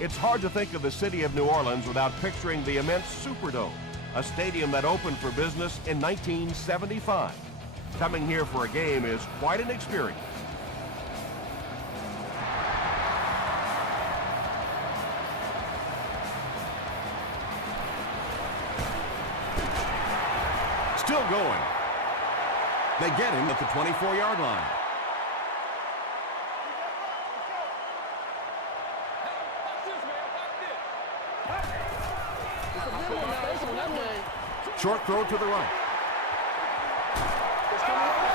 It's hard to think of the city of New Orleans without picturing the immense Superdome, a stadium that opened for business in 1975. Coming here for a game is quite an experience. Still going. They get him at the 24-yard line. Short throw to the right.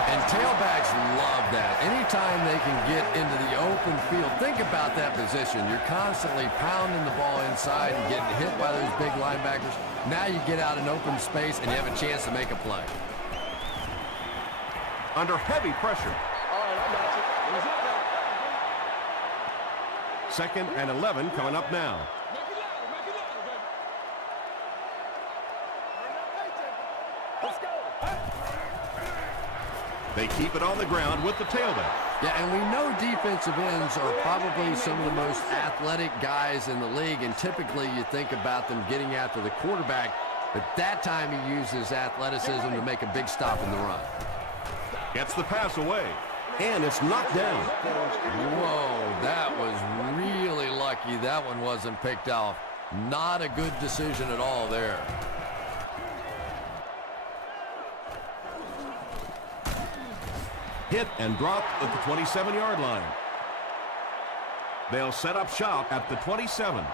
And tailbacks love that. Anytime they can get into the open field, think about that position. You're constantly pounding the ball inside and getting hit by those big linebackers. Now you get out in open space and you have a chance to make a play. Under heavy pressure. All right, I got you. 2nd and 11 coming up now. They keep it on the ground with the tailback. Yeah, and we know defensive ends are probably some of the most athletic guys in the league, and typically you think about them getting after the quarterback, but that time he uses athleticism to make a big stop in the run. Gets the pass away, and it's knocked down. Whoa, that was really lucky that one wasn't picked off. Not a good decision at all there. Hit and dropped at the 27-yard line. They'll set up shop at the 27.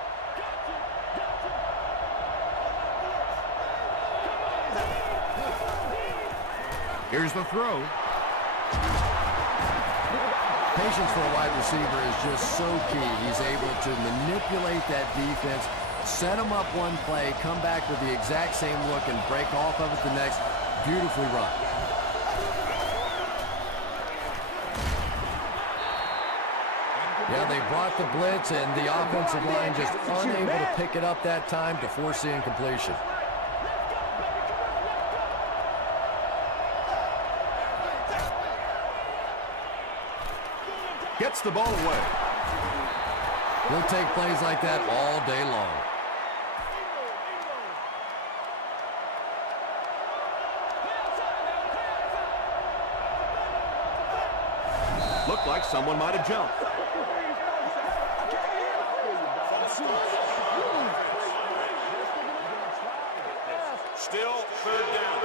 Here's the throw. Patience for a wide receiver is just so key. He's able to manipulate that defense, set them up one play, come back with the exact same look, and break off of it the next. Beautifully run. Yeah, they brought the blitz, and the offensive line just unable to pick it up that time to force the incompletion. Gets the ball away. He'll take plays like that all day long. Looked like someone might have jumped. Still 3rd down.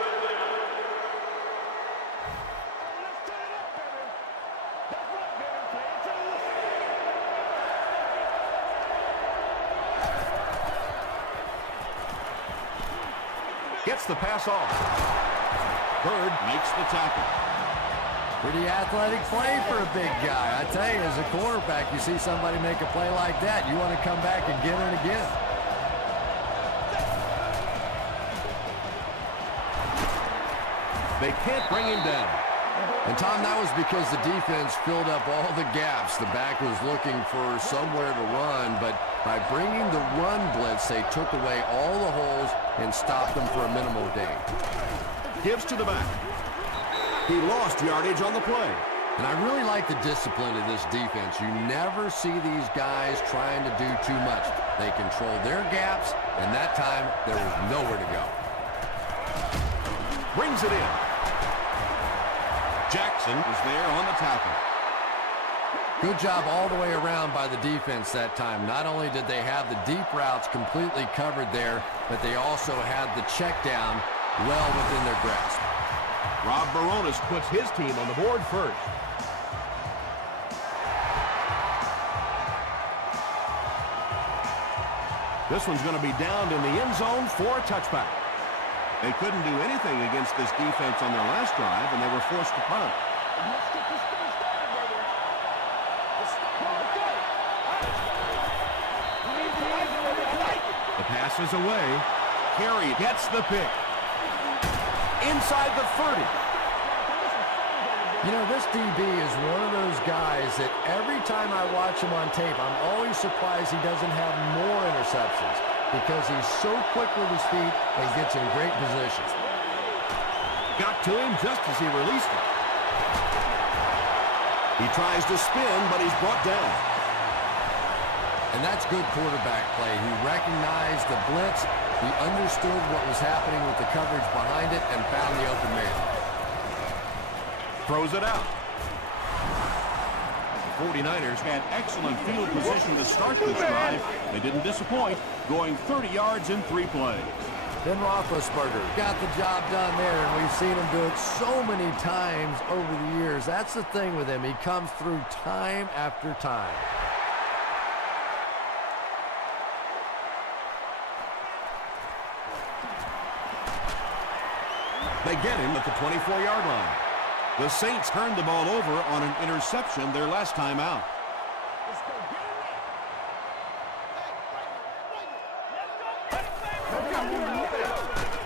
Gets the pass off. Bird makes the tackle. Pretty athletic play for a big guy. I tell you, as a quarterback, you see somebody make a play like that, you want to come back and get it again. They can't bring him down. And, Tom, that was because the defense filled up all the gaps. The back was looking for somewhere to run, but by bringing the run blitz, they took away all the holes and stopped them for a minimal gain. Gives to the back. He lost yardage on the play. And I really like the discipline of this defense. You never see these guys trying to do too much. They control their gaps, and that time there was nowhere to go. Brings it in. Jackson is there on the tackle. Good job all the way around by the defense that time. Not only did they have the deep routes completely covered there, but they also had the check down well within their grasp. Rob Baronis puts his team on the board first. This one's going to be downed in the end zone for a touchback. They couldn't do anything against this defense on their last drive, and they were forced to punt. The pass is away. Carey gets the pick. Inside the 30. You know, this DB is one of those guys that every time I watch him on tape, I'm always surprised he doesn't have more interceptions because he's so quick with his feet and gets in great position. Got to him just as he released it. He tries to spin, but he's brought down. And that's good quarterback play. He recognized the blitz, he understood what was happening with the coverage behind it, and found the open man. Throws it out. The 49ers had excellent field position to start this drive. They didn't disappoint, going 30 yards in 3 plays. Ben Roethlisberger got the job done there, and we've seen him do it so many times over the years. That's the thing with him. He comes through time after time. They get him at the 24-yard line. The Saints turned the ball over on an interception their last time out.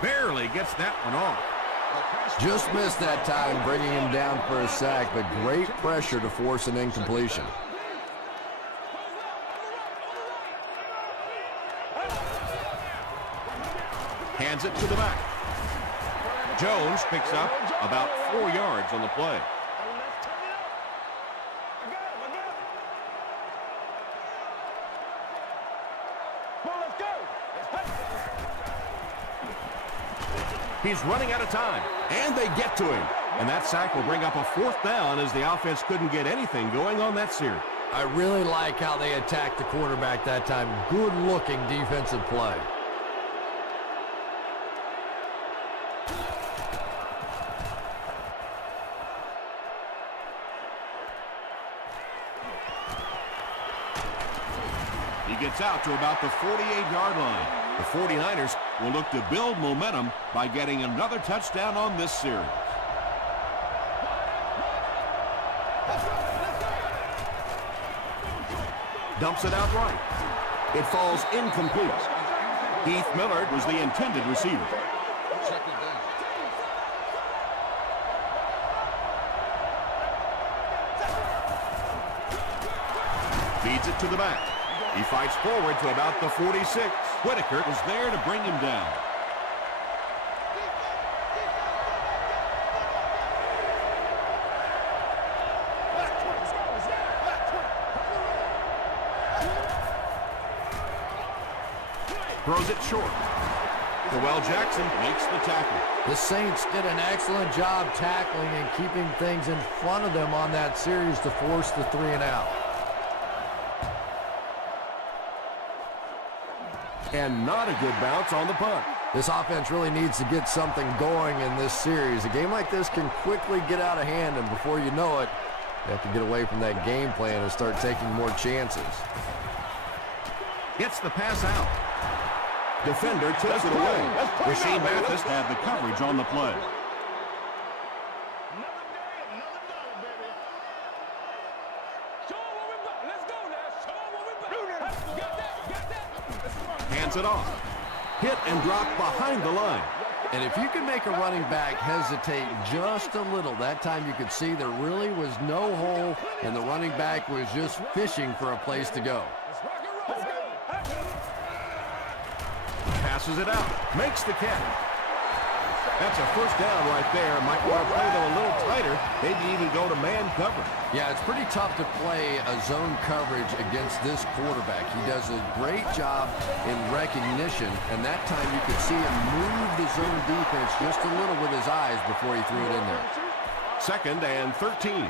Barely gets that one off. Just missed that time, bringing him down for a sack, but great pressure to force an incompletion. Hands it to the back. Jones picks up about 4 yards on the play. He's running out of time, and they get to him. And that sack will bring up a 4th down as the offense couldn't get anything going on that series. I really like how they attacked the quarterback that time. Good-looking defensive play. He gets out to about the 48-yard line. The 49ers will look to build momentum by getting another touchdown on this series. Dumps it out right. It falls incomplete. Heath Millard was the intended receiver. Feeds it to the back. He fights forward to about the 46. Whitaker was there to bring him down. Throws it short. Joel Jackson makes the tackle. The Saints did an excellent job tackling and keeping things in front of them on that series to force the 3-and-out. And not a good bounce on the punt. This offense really needs to get something going in this series. A game like this can quickly get out of hand, and before you know it, you have to get away from that game plan and start taking more chances. Gets the pass out. Defender tips it away. Rasheed Mathis had the coverage on the play. Hands it off. Hit and drop behind the line. And if you can make a running back hesitate just a little, that time you could see there really was no hole, and the running back was just fishing for a place to go. Passes it out. Makes the catch. That's a first down right there. Might want to play them a little tighter. Maybe even go to man coverage. Yeah, it's pretty tough to play a zone coverage against this quarterback. He does a great job in recognition, and that time you could see him move the zone defense just a little with his eyes before he threw it in there. 2nd and 13.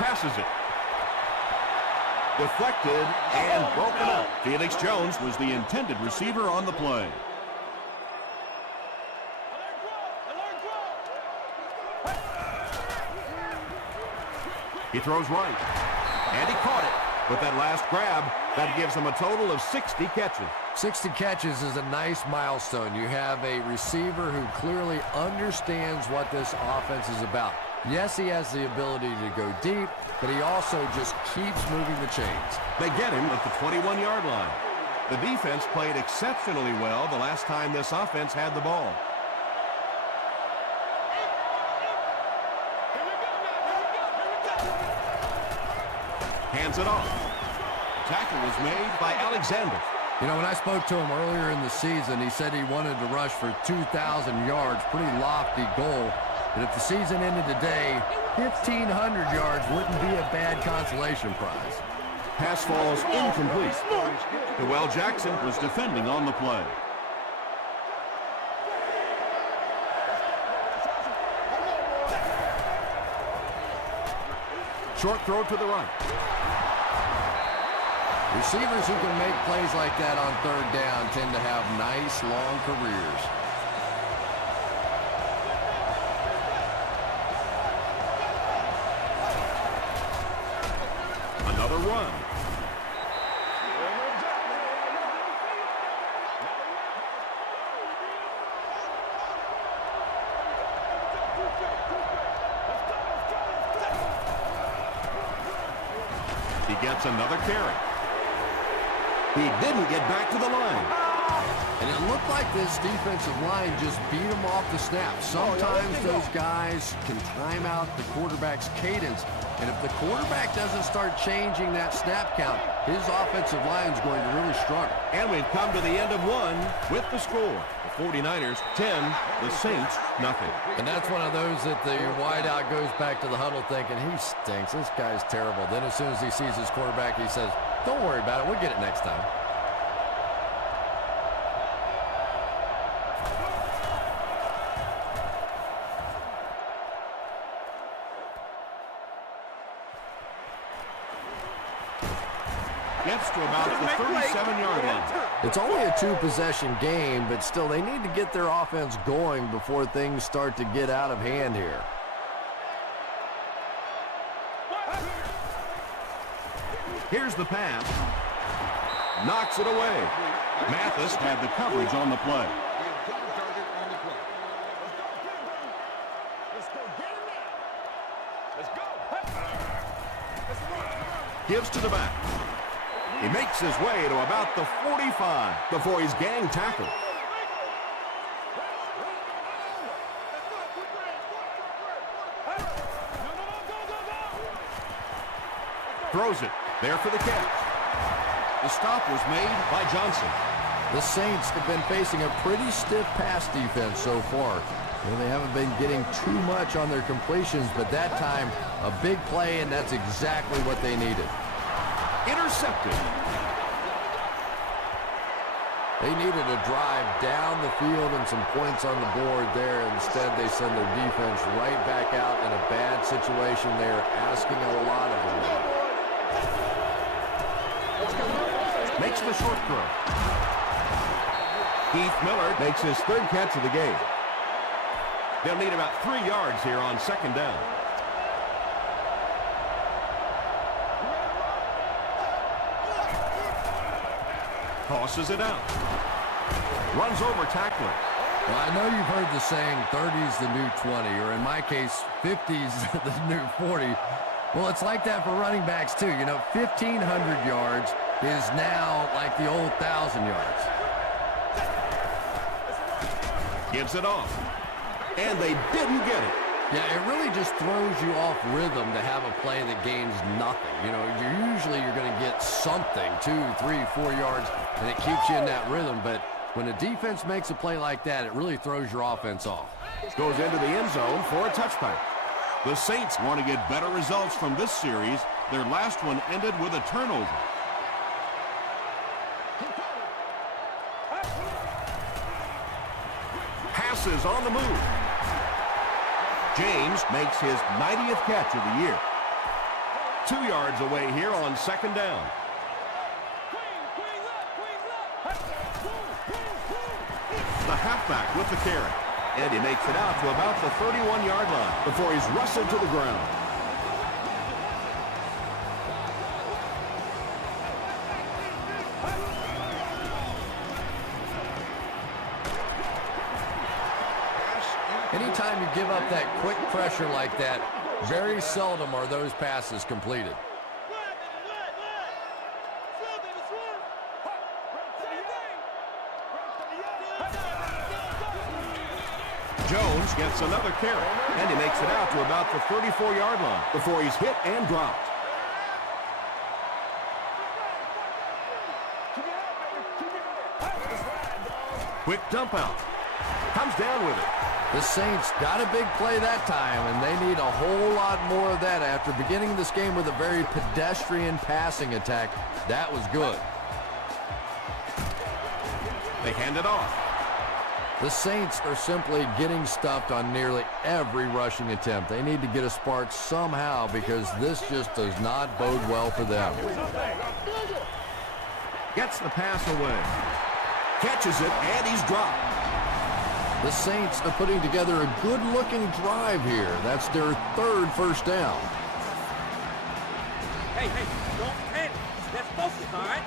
Passes it. Deflected and broken up. Felix Jones was the intended receiver on the play. He throws right. And he caught it. With that last grab, that gives him a total of 60 catches. 60 catches is a nice milestone. You have a receiver who clearly understands what this offense is about. Yes, he has the ability to go deep, but he also just keeps moving the chains. They get him at the 21-yard line. The defense played exceptionally well the last time this offense had the ball. Hands it off. Tackle was made by Alexander. You know, when I spoke to him earlier in the season, he said he wanted to rush for 2,000 yards, pretty lofty goal. But if the season ended today, 1,500 yards wouldn't be a bad consolation prize. Pass falls incomplete. Noel Jackson was defending on the play. Short throw to the right. Receivers who can make plays like that on third down tend to have nice, long careers. Another run. He gets another carry. He didn't get back to the line. And it looked like this defensive line just beat him off the snap. Sometimes those guys can time out the quarterback's cadence. And if the quarterback doesn't start changing that snap count, his offensive line is going to really struggle. And we've come to the end of one with the score. The 49ers 10, the Saints nothing. And that's one of those that the wideout goes back to the huddle thinking, he stinks, this guy's terrible. Then as soon as he sees his quarterback, he says, don't worry about it, we'll get it next time. Gets to about the 37-yard line. It's only a two-possession game, but still they need to get their offense going before things start to get out of hand here. Here's the pass. Knocks it away. Mathis had the coverage on the play. Gives to the back. He makes his way to about the 45 before he's gang tackled. Throws it. There for the catch. The stop was made by Johnson. The Saints have been facing a pretty stiff pass defense so far. Well, they haven't been getting too much on their completions, but that time, a big play, and that's exactly what they needed. Intercepted. They needed a drive down the field and some points on the board there. Instead, they send their defense right back out in a bad situation. They are asking a lot of them. Makes the short throw. Heath Miller makes his third catch of the game. They'll need about 3 yards here on second down. Tosses it out. Runs over tackler. Well, I know you've heard the saying, 30's the new 20, or in my case, 50's the new 40. Well, it's like that for running backs, too. You know, 1,500 yards is now like the old 1,000 yards. Gives it off. And they didn't get it. Yeah, it really just throws you off rhythm to have a play that gains nothing. You know, you're going to get something, 2, 3, 4 yards, and it keeps you in that rhythm. But when a defense makes a play like that, it really throws your offense off. Goes into the end zone for a touchback. The Saints want to get better results from this series. Their last one ended with a turnover. Passes on the move. James makes his 90th catch of the year. 2 yards away here on second down. The halfback with the carry. And he makes it out to about the 31-yard line before he's wrestled to the ground. Anytime you give up that quick pressure like that, very seldom are those passes completed. Jones gets another carry, and he makes it out to about the 34-yard line before he's hit and dropped. Quick dump out. Comes down with it. The Saints got a big play that time, and they need a whole lot more of that after beginning this game with a very pedestrian passing attack. That was good. They hand it off. The Saints are simply getting stuffed on nearly every rushing attempt. They need to get a spark somehow because this just does not bode well for them. Gets the pass away. Catches it, and he's dropped. The Saints are putting together a good-looking drive here. That's their third first down. Hey, don't panic. Let's focus, all right?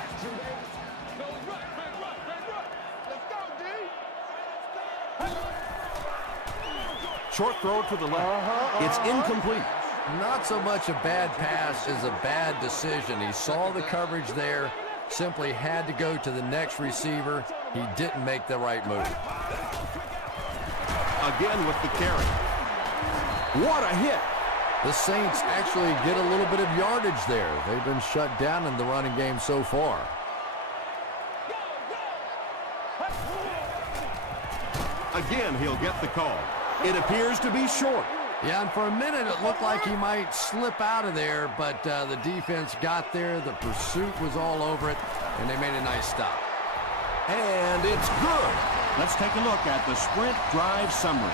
Short throw to the left. It's incomplete. Not so much a bad pass as a bad decision. He saw the coverage there, simply had to go to the next receiver. He didn't make the right move. Again with the carry. What a hit. The Saints actually get a little bit of yardage there. They've been shut down in the running game so far. Again, he'll get the call. It appears to be short. Yeah, and for a minute it looked like he might slip out of there, but the defense got there. The pursuit was all over it, and they made a nice stop. And it's good. Let's take a look at the sprint drive summary.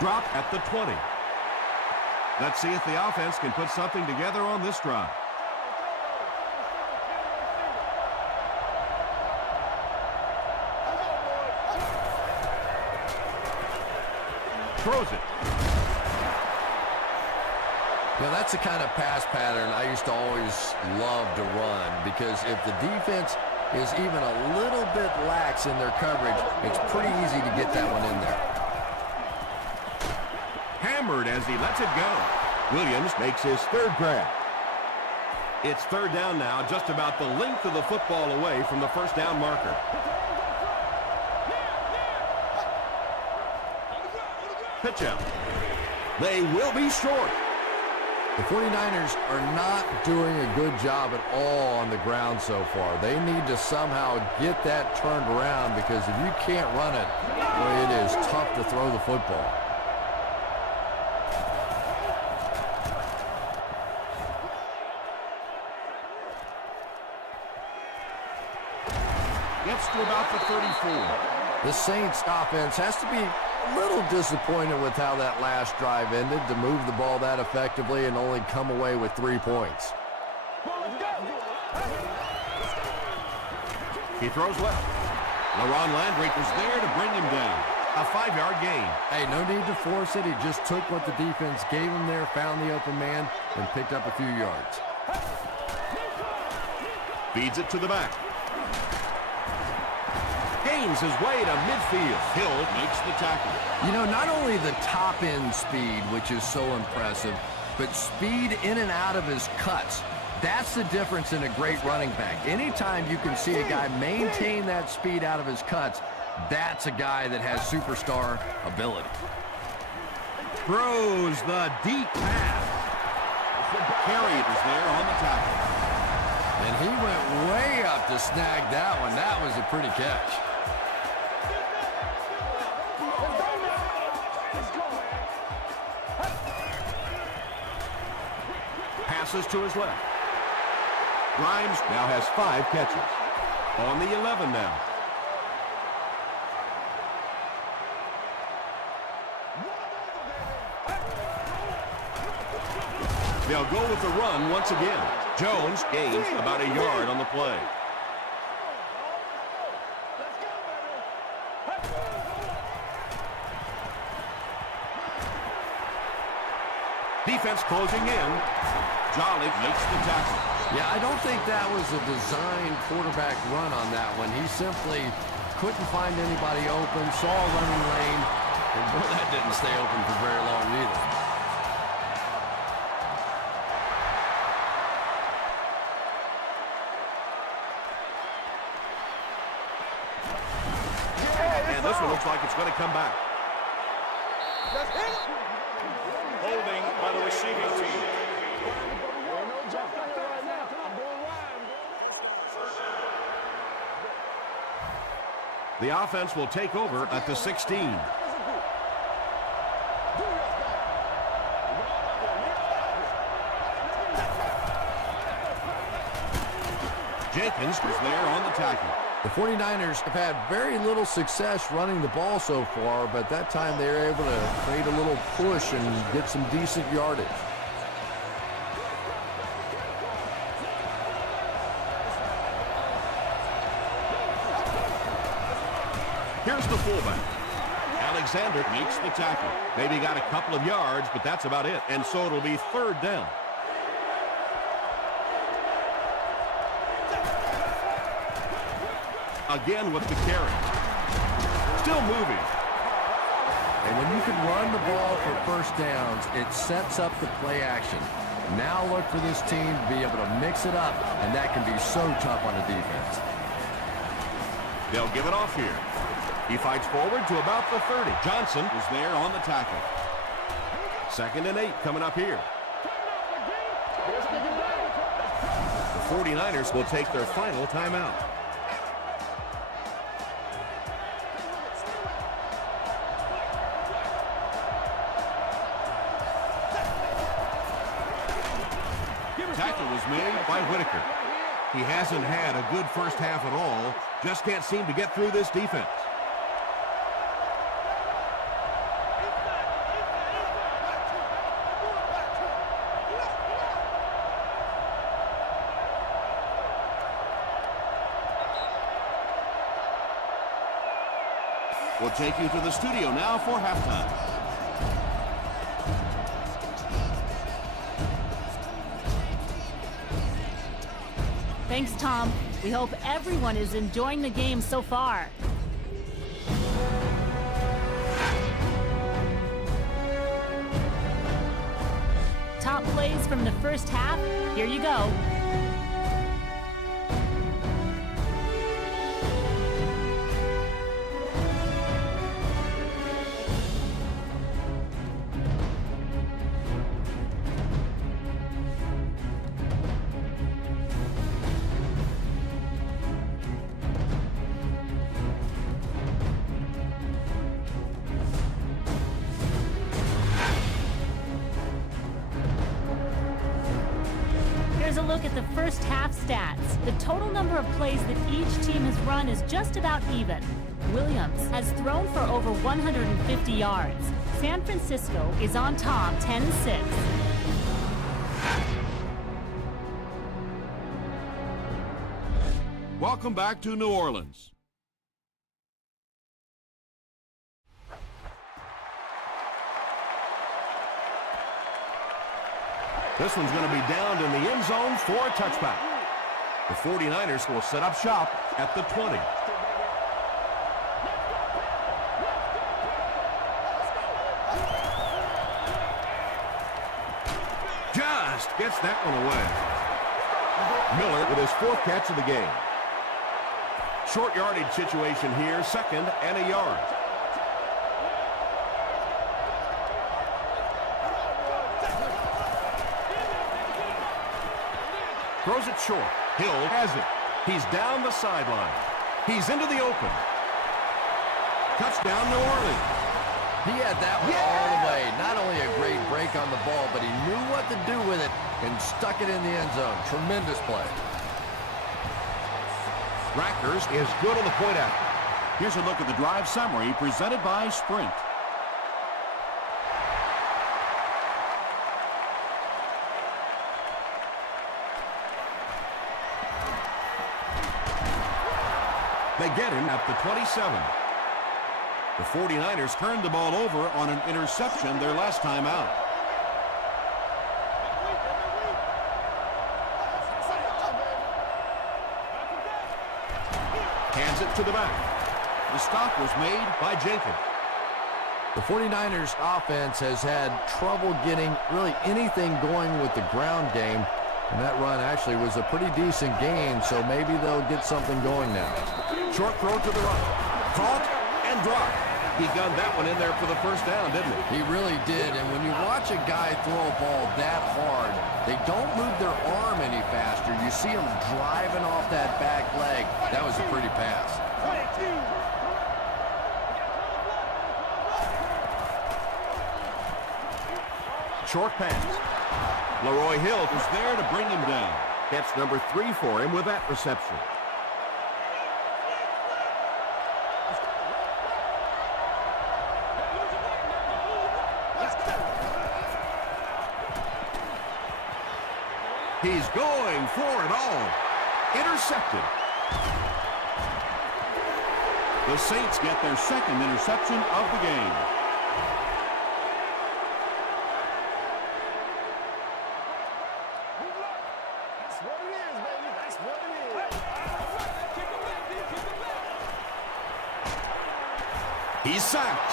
Drop at the 20. Let's see if the offense can put something together on this drive. Throws it. Yeah, that's the kind of pass pattern I used to always love to run, because if the defense is even a little bit lax in their coverage, it's pretty easy to get that one in there. Hammered as he lets it go. Williams makes his third grab. It's third down now, just about the length of the football away from the first down marker. Pitch out. They will be short. The 49ers are not doing a good job at all on the ground so far. They need to somehow get that turned around, because if you can't run it, boy, it is tough to throw the football. Gets to about the 34. The Saints offense has to be a little disappointed with how that last drive ended, to move the ball that effectively and only come away with 3 points. He throws left. LaRon Landry was there to bring him down. A 5-yard gain. Hey, no need to force it. He just took what the defense gave him there, found the open man, and picked up a few yards. Feeds it to the back. Gains his way to midfield. Hill makes the tackle. You know, not only the top-end speed, which is so impressive, but speed in and out of his cuts. That's the difference in a great running back. Anytime you can see a guy maintain that speed out of his cuts, that's a guy that has superstar ability. Throws the deep pass. Carey is there on the tackle. And he went way up to snag that one. That was a pretty catch. Passes to his left. Grimes now has 5 catches. On the 11 now. They'll go with the run once again. Jones gains about a yard on the play. Defense closing in. Jolly makes the tackle. Yeah, I don't think that was a designed quarterback run on that one. He simply couldn't find anybody open, saw a running lane, and boy, that didn't stay open for very long either. And this one looks like it's going to come back. holding by the receiving team. The offense will take over at the 16. Jenkins was there on the tackle. The 49ers have had very little success running the ball so far, but that time they were able to create a little push and get some decent yardage. Here's the fullback. Alexander makes the tackle. Maybe got a couple of yards, but that's about it. And so it'll be third down. Again with the carry. Still moving. And when you can run the ball for first downs, it sets up the play action. Now look for this team to be able to mix it up, and that can be so tough on the defense. They'll give it off here. He fights forward to about the 30. Johnson Was there on the tackle. 2nd and 8 coming up here. The 49ers will take their final timeout. Tackle was made by Whitaker. He hasn't had a good first half at all. Just can't seem to get through this defense. We'll take you to the studio now for halftime. Thanks, Tom. We hope everyone is enjoying the game so far. Top plays from the first half. Here you go. Here's a look at the first half stats. The total number of plays that each team has run is just about even. Williams has thrown for over 150 yards. San Francisco is on top 10-6. Welcome back to New Orleans. This one's going to be downed in the end zone for a touchback. The 49ers will set up shop at the 20. Just gets that one away. Miller with his 4th catch of the game. Short yardage situation here, 2nd and a yard. Throws it short. Hill has it. He's down the sideline. He's into the open. Touchdown, New Orleans. He had that one all the way. Not only a great break on the ball, but he knew what to do with it and stuck it in the end zone. Tremendous play. Rackers is good on the point after. Here's a look at the drive summary presented by Sprint. They get him at the 27. The 49ers turned the ball over on an interception their last time out. Hands it to the back. The stop was made by Jenkins. The 49ers offense has had trouble getting really anything going with the ground game, and that run actually was a pretty decent gain, so maybe they'll get something going now. Short throw to the right. Caught and dropped. He gunned that one in there for the first down, didn't he? He really did, and when you watch a guy throw a ball that hard, they don't move their arm any faster. You see him driving off that back leg. That was a pretty pass. Short pass. Leroy Hill was there to bring him down. Catch number 3 for him with that reception. He's going for it all. Intercepted. The Saints get their second interception of the game. That's what it is, baby. That's what it is. He's sacked.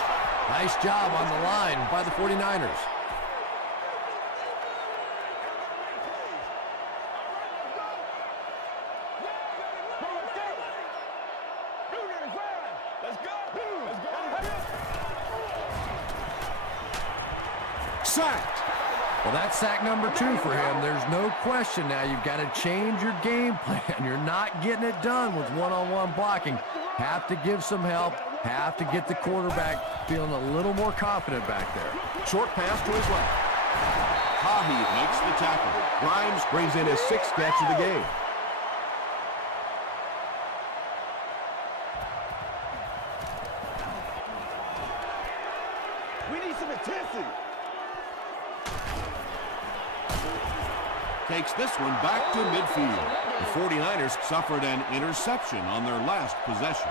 Nice job on the line by the 49ers. Sacked. Well, that's sack number 2 for him. There's no question now you've got to change your game plan. You're not getting it done with one-on-one blocking. Have to give some help. Have to get the quarterback feeling a little more confident back there. Short pass to his left. Tahi makes the tackle. Grimes brings in his 6th catch of the game. We need some intensity. Takes this one back to midfield. The 49ers suffered an interception on their last possession.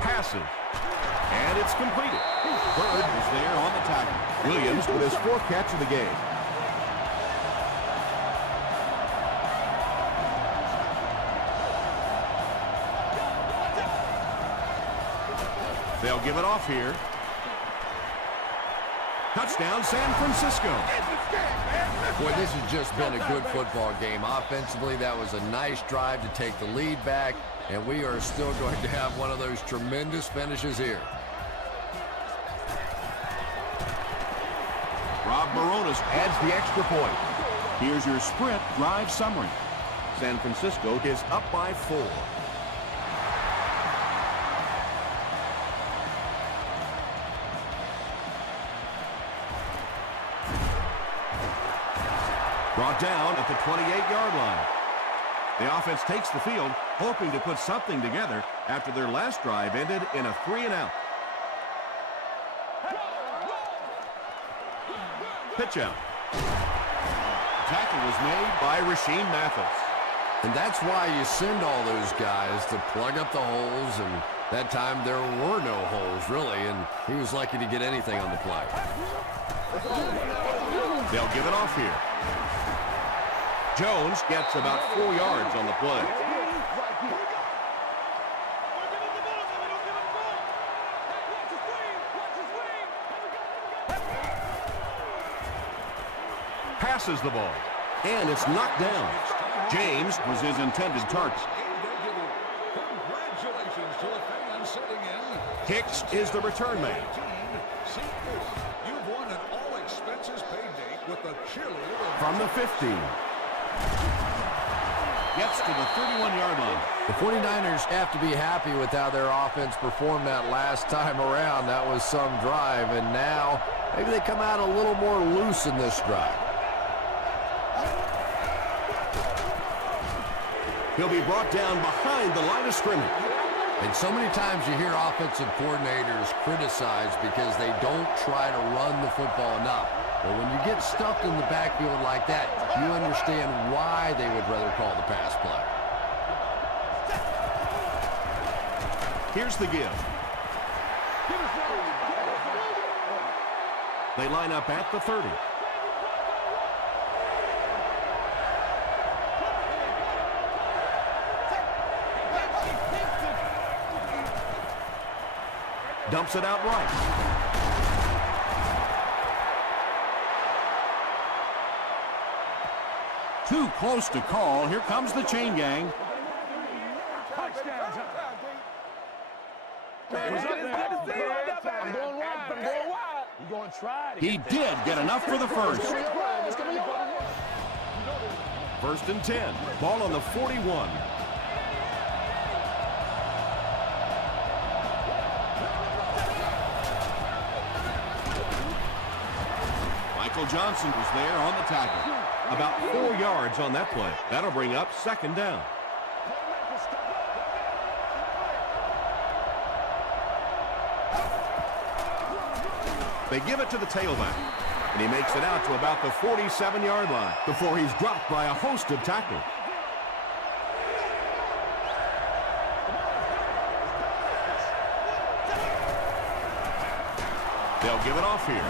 Passes. And it's completed. Bird is there on the tackle. Williams with his 4th catch of the game. They'll give it off here. Touchdown, San Francisco. Boy, this has just been a good football game. Offensively, that was a nice drive to take the lead back, and we are still going to have one of those tremendous finishes here. Rob Baronis Adds the extra point. Here's your sprint drive summary. San Francisco is up by 4. Brought down at the 28-yard line. The offense takes the field, hoping to put something together after their last drive ended in a 3-and-out. Pitch out. Tackle was made By Rasheem Mathis. And that's why you send all those guys to plug up the holes, and that time there were no holes, really, and he was lucky to get anything on the play. They'll give it off here. Jones gets about 4 yards on the play. Passes the ball. And it's knocked down. James was his intended target. Congratulations to the fans sitting in. Hicks is the return man. You've won an all-expenses paid date with the cheerleader. From the 15. Gets to the 31-yard line. The 49ers have to be happy with how their offense performed that last time around. That was some drive, and now maybe they come out a little more loose in this drive. He'll be brought down behind the line of scrimmage. And so many times you hear offensive coordinators criticized because they don't try to run the football enough. But when you get stuffed in the backfield like that, you understand why they would rather call the pass play. Here's the give. They line up at the 30. Dumps it out right. Two. close to call. Here comes the chain gang. He did get enough for the first. First and 10. Ball on the 41. Michael Johnson was there on the tackle. About 4 yards on that play. That'll bring up second down. They give it to the tailback, and he makes it out to about the 47-yard line before he's dropped by a host of tacklers. They'll give it off here.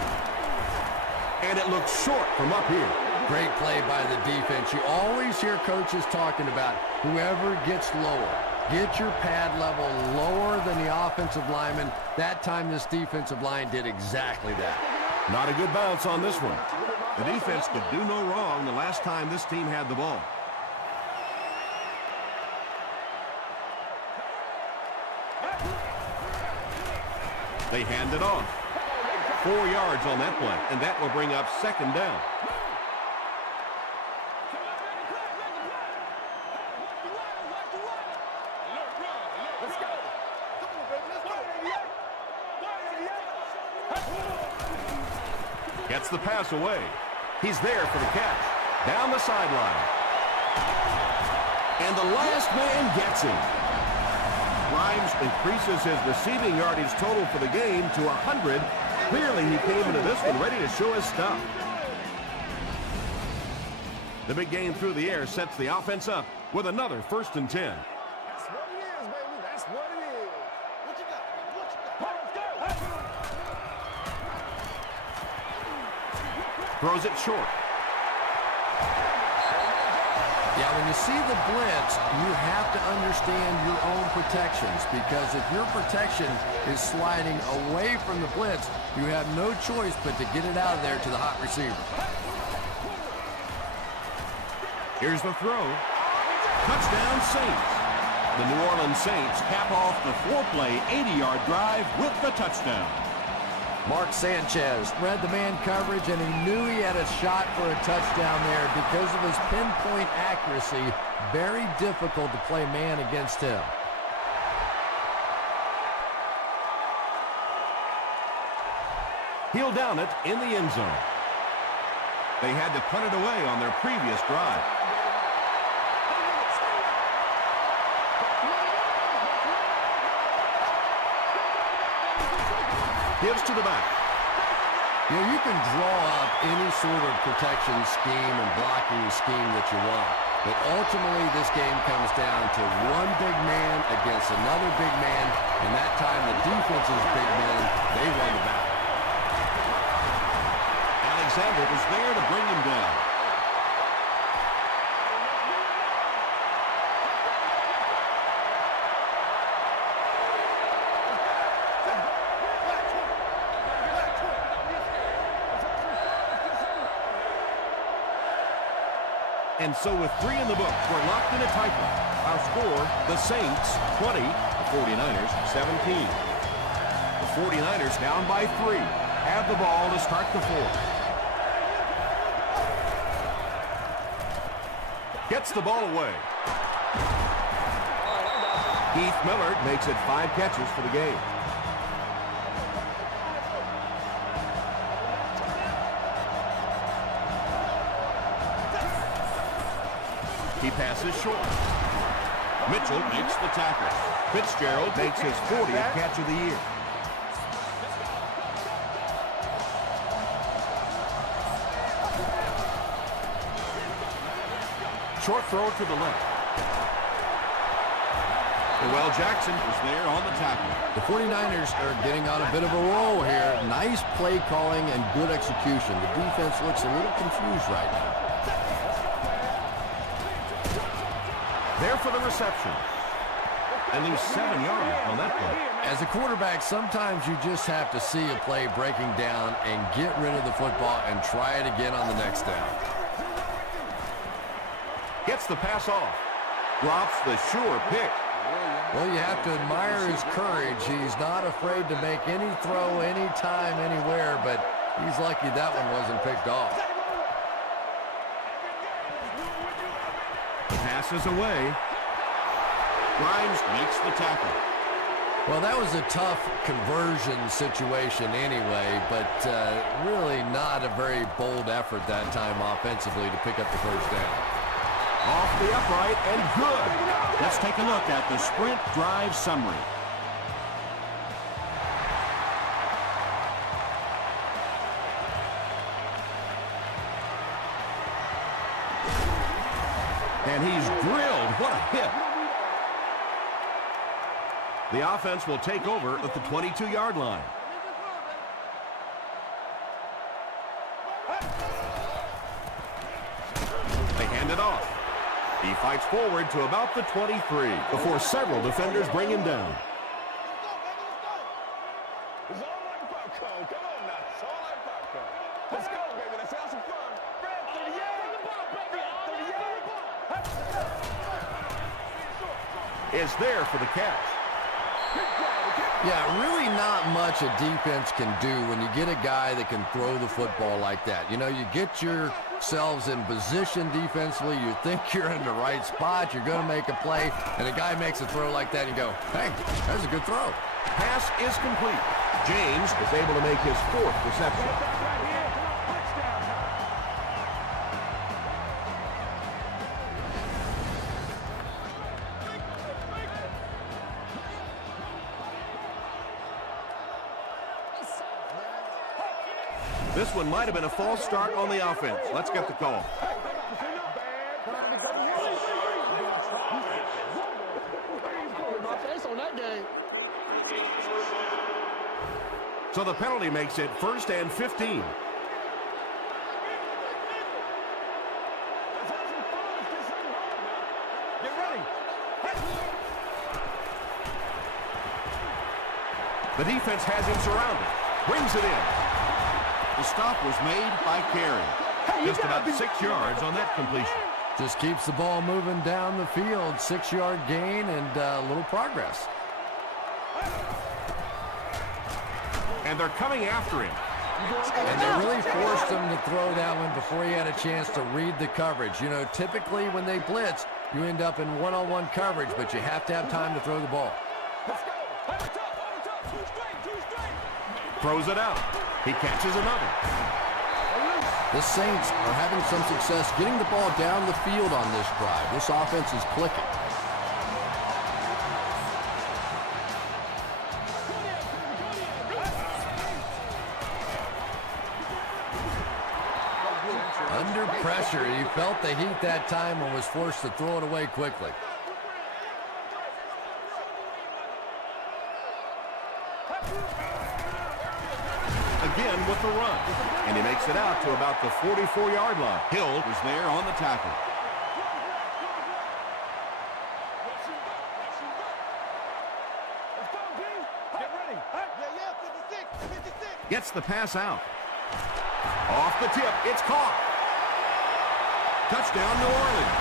And it looks short from up here. Great play by the defense. You always hear coaches talking about whoever gets lower. Get your pad level lower than the offensive lineman. That time this defensive line did exactly that. Not a good bounce on this one. The defense could do no wrong the last time this team had the ball. They hand it off. 4 yards on that play, and that will bring up second down. Gets the pass away. He's there for the catch. Down the sideline. And the last man gets him. Grimes increases his receiving yardage total for the game to 100. Clearly, he came into this one ready to show his stuff. The big game through the air sets the offense up with another first and 10. That's what it is, baby. That's what it is. What you got? What you got? Throws it short. Yeah, when you see the blitz, you have to understand your own protections, because if your protection is sliding away from the blitz, you have no choice but to get it out of there to the hot receiver. Here's the throw. Touchdown Saints. The New Orleans Saints cap off the 4-play, 80-yard drive with the touchdown. Mark Sanchez read the man coverage, and he knew he had a shot for a touchdown there because of his pinpoint accuracy. Very difficult to play man against him. He'll down it in the end zone. They had to punt it away on their previous drive. Gives to the back. You know, you can draw up any sort of protection scheme and blocking scheme that you want, but ultimately this game comes down to one big man against another big man, and that time the defense's big men, they won the battle. Alexander was there to bring him down. And so with 3 in the book, we're locked in a tight one. Our score, the Saints 20, the 49ers 17. The 49ers down by 3. Have the ball to start the 4th. Gets the ball away. Heath Miller makes it 5 catches for the game. He passes short. Mitchell makes the tackle. Fitzgerald makes his 40th catch of the year. Short throw to the left. Well, Jackson was there on the tackle. The 49ers are getting on a bit of a roll here. Nice play calling and good execution. The defense looks a little confused right now. There for the reception. And lose 7 yards on that play. As a quarterback, sometimes you just have to see a play breaking down and get rid of the football and try it again on the next down. Gets the pass off. Drops the sure pick. Well, you have to admire his courage. He's not afraid to make any throw, anytime, anywhere, but he's lucky that one wasn't picked off. Passes away. Grimes makes the tackle. Well, that was a tough conversion situation anyway, but really not a very bold effort that time offensively to pick up the first down. Off the upright and good. Let's take a look at the sprint drive summary. And he's drilled. What a hit. The offense will take over at the 22-yard line. They hand it off. He fights forward to about the 23 before several defenders bring him down. It's all like popcorn. Come on now. It's all like popcorn. Let's go, baby. Let's have some fun. Fred, 38. Is there for the catch. Yeah, really not much a defense can do when you get a guy that can throw the football like that. You know, you get yourselves in position defensively, you think you're in the right spot, you're going to make a play, and a guy makes a throw like that, and you go, hey, that's a good throw. Pass is complete. James is able to make his fourth reception. This one might have been a false start on the offense. Let's get the call. So the penalty makes it 1st and 15. The defense has him surrounded. Brings it in. The stop was made by Carey. Just about 6 yards on that completion. Just keeps the ball moving down the field. 6-yard gain and a little progress. And they're coming after him. And they really forced him to throw that one before he had a chance to read the coverage. You know, typically when they blitz, you end up in one-on-one coverage, but you have to have time to throw the ball. Throws it out. He catches another. The Saints are having some success getting the ball down the field on this drive. This offense is clicking. Under pressure, he felt the heat that time and was forced to throw it away quickly. Again with the run. And he makes it out to about the 44-yard line. Hill was there on the tackle. Gets the pass out. Off the tip. It's caught. Touchdown, New Orleans.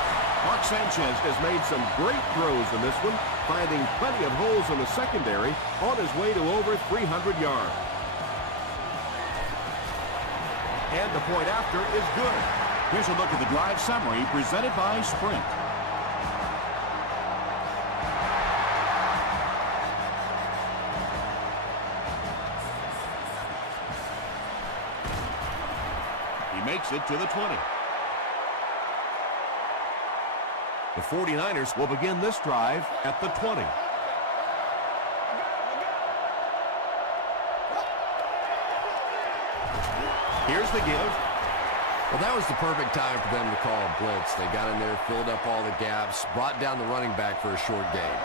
Mark Sanchez has made some great throws in this one, finding plenty of holes in the secondary on his way to over 300 yards. And the point after is good. Here's a look at the drive summary presented by Sprint. He makes it to the 20. The 49ers will begin this drive at the 20. Here's the give. Well, that was the perfect time for them to call a blitz. They got in there, filled up all the gaps, brought down the running back for a short gain.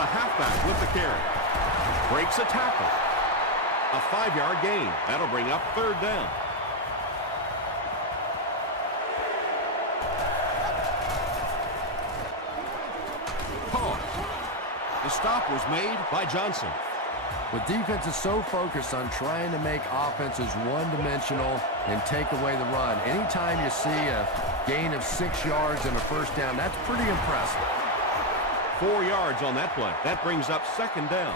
The halfback with the carry. Breaks a tackle. A 5-yard gain. That'll bring up 3rd down. The stop was made by Johnson. With defenses so focused on trying to make offenses one-dimensional and take away the run, anytime you see a gain of 6 yards and a first down, that's pretty impressive. 4 yards on that play. That brings up second down.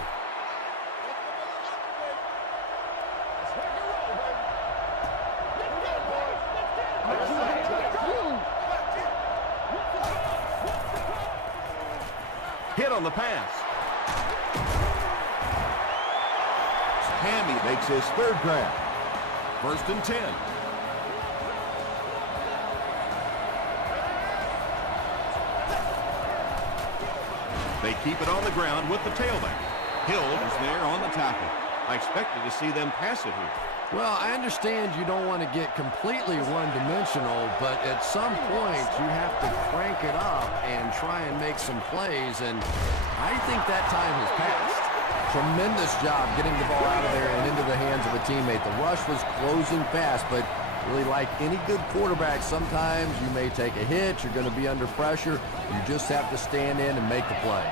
Hit on the pass. Hammy makes his third grab. 1st and 10. They keep it on the ground with the tailback. Hill is there on the tackle. I expected to see them pass it here. Well, I understand you don't want to get completely one-dimensional, but at some point you have to crank it up and try and make some plays, and I think that time has passed. Tremendous job getting the ball out of there and into the hands of a teammate. The rush was closing fast, but really like any good quarterback, sometimes you may take a hit, you're going to be under pressure. You just have to stand in and make the play.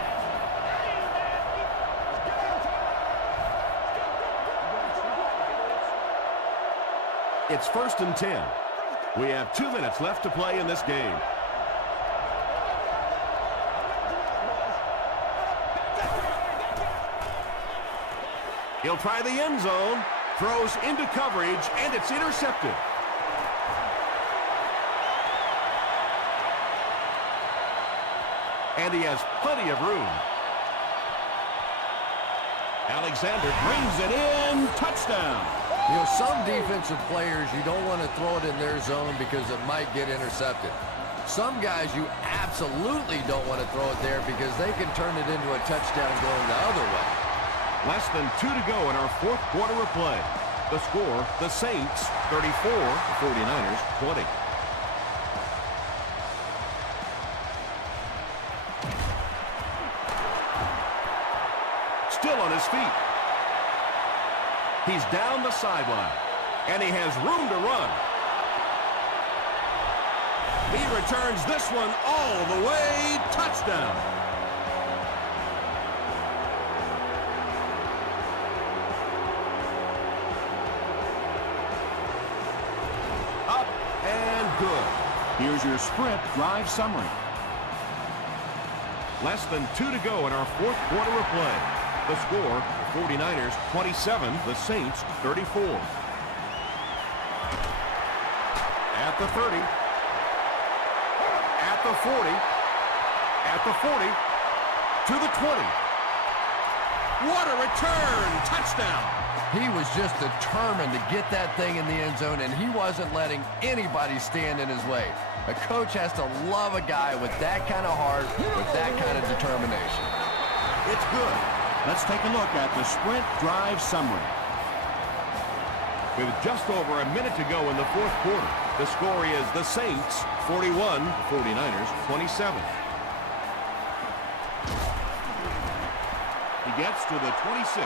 It's 1st and 10. We have 2 minutes left to play in this game. He'll try the end zone, throws into coverage, and it's intercepted. And he has plenty of room. Alexander brings it in. Touchdown. You know, some defensive players, you don't want to throw it in their zone because it might get intercepted. Some guys, you absolutely don't want to throw it there because they can turn it into a touchdown going the other way. Less than 2 to go in our 4th quarter of play. The score, the Saints 34, the 49ers 20. Still on his feet. He's down the sideline, and he has room to run. He returns this one all the way. Touchdown. Up and good. Here's your sprint drive summary. Less than 2 to go in our 4th quarter of play. The score, the 49ers 27, the Saints 34. At the 30. At the 40. At the 40. To the 20. What a return! Touchdown! He was just determined to get that thing in the end zone, and he wasn't letting anybody stand in his way. A coach has to love a guy with that kind of heart, with that kind of determination. It's good. Let's take a look at the sprint drive summary. With just over a minute to go in the 4th quarter, the score is the Saints 41, 49ers 27. He gets to the 26.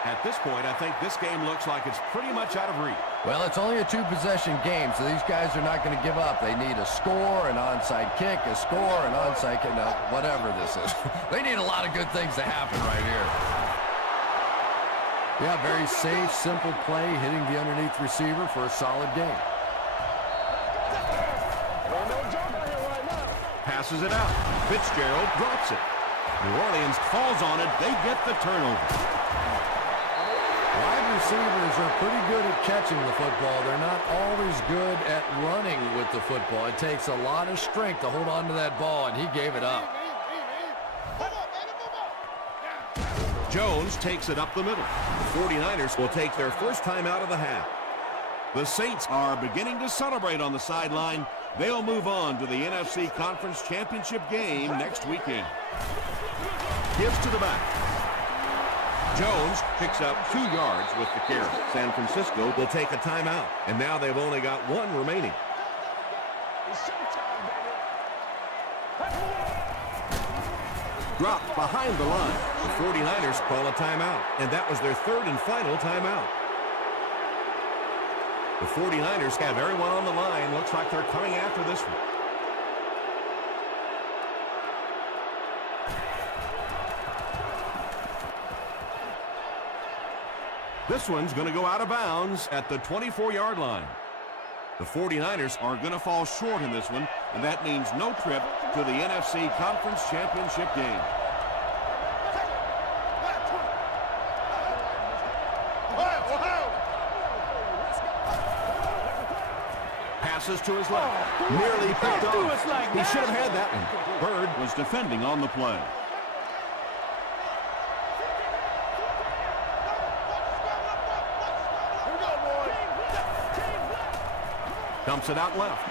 At this point, I think this game looks like it's pretty much out of reach. Well, it's only a 2-possession game, so these guys are not going to give up. They need a score, an onside kick, a score, an onside kick, no, whatever this is. They need a lot of good things to happen right here. Yeah, very safe, simple play, hitting the underneath receiver for a solid game. Passes it out. Fitzgerald drops it. New Orleans falls on it. They get the turnover. Wide receivers are pretty good at catching the football. They're not always good at running with the football. It takes a lot of strength to hold on to that ball, and he gave it up. Jones takes it up the middle. The 49ers will take their first time out of the half. The Saints are beginning to celebrate on the sideline. They'll move on to the NFC Conference Championship game next weekend. Gives to the back. Jones picks up 2 yards with the carry. San Francisco will take a timeout, and now they've only got 1 remaining. Dropped behind the line. The 49ers call a timeout, and that was their 3rd and final timeout. The 49ers have everyone on the line. Looks like they're coming after this one. This one's going to go out of bounds at the 24-yard line. The 49ers are going to fall short in this one, and that means no trip to the NFC Conference Championship game. Passes to his left. Nearly picked off. He should have had that one. Bird was defending on the play. Dumps it out left.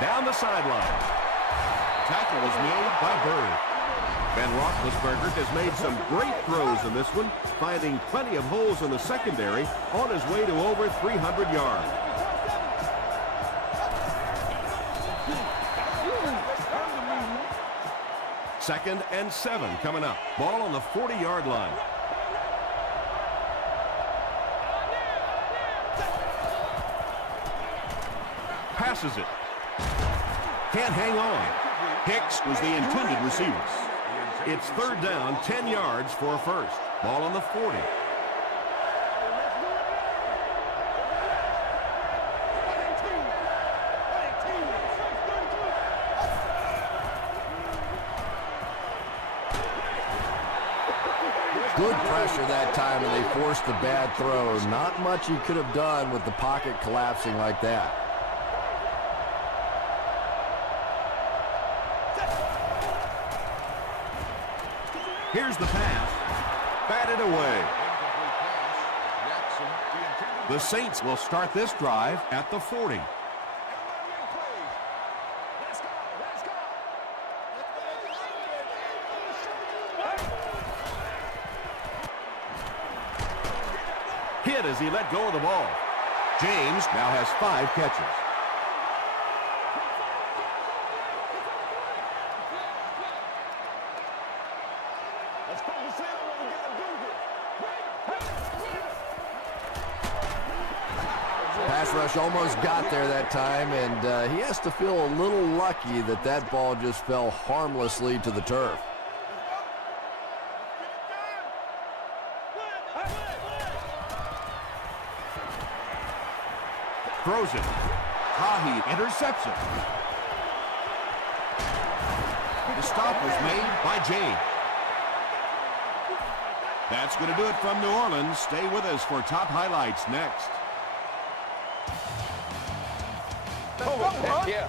Down the sideline. Tackle is made by Bird. Ben Roethlisberger has made some great throws in this one, finding plenty of holes in the secondary on his way to over 300 yards. Second and 7 coming up. Ball on the 40-yard line. Passes it. Can't hang on. Hicks was the intended receiver. It's third down, 10 yards for a first. Ball on the 40. Good pressure that time, and they forced the bad throw. Not much he could have done with the pocket collapsing like that. Here's the pass. Batted away. The Saints will start this drive at the 40. Hit as he let go of the ball. James now has 5 catches. Pass rush almost got there that time, and he has to feel a little lucky that that ball just fell harmlessly to the turf. Throws it. Tahi intercepts it. The stop was made by James. That's going to do it from New Orleans. Stay with us for top highlights next. Yeah.